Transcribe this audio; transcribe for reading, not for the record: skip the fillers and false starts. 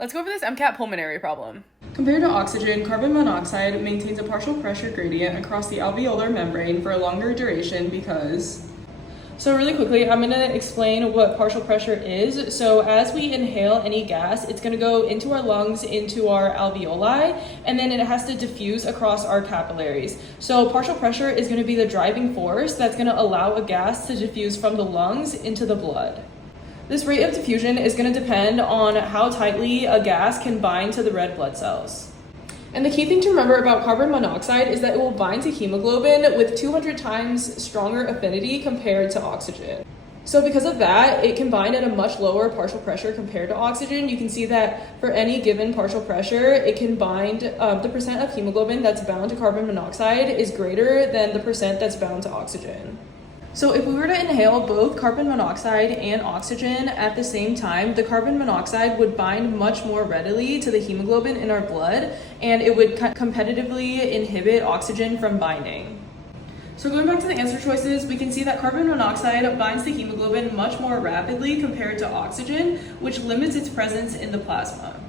Let's go over this MCAT pulmonary problem. Compared to oxygen, carbon monoxide maintains a partial pressure gradient across the alveolar membrane for a longer duration because... So really quickly, I'm going to explain what partial pressure is. So as we inhale any gas, it's going to go into our lungs, into our alveoli, and then it has to diffuse across our capillaries. So partial pressure is going to be the driving force that's going to allow a gas to diffuse from the lungs into the blood. This rate of diffusion is going to depend on how tightly a gas can bind to the red blood cells. And the key thing to remember about carbon monoxide is that it will bind to hemoglobin with 200 times stronger affinity compared to oxygen. So because of that, it can bind at a much lower partial pressure compared to oxygen. You can see that for any given partial pressure, it can bind, the percent of hemoglobin that's bound to carbon monoxide is greater than the percent that's bound to oxygen. So if we were to inhale both carbon monoxide and oxygen at the same time, the carbon monoxide would bind much more readily to the hemoglobin in our blood, and it would competitively inhibit oxygen from binding. So going back to the answer choices, we can see that carbon monoxide binds to hemoglobin much more rapidly compared to oxygen, which limits its presence in the plasma.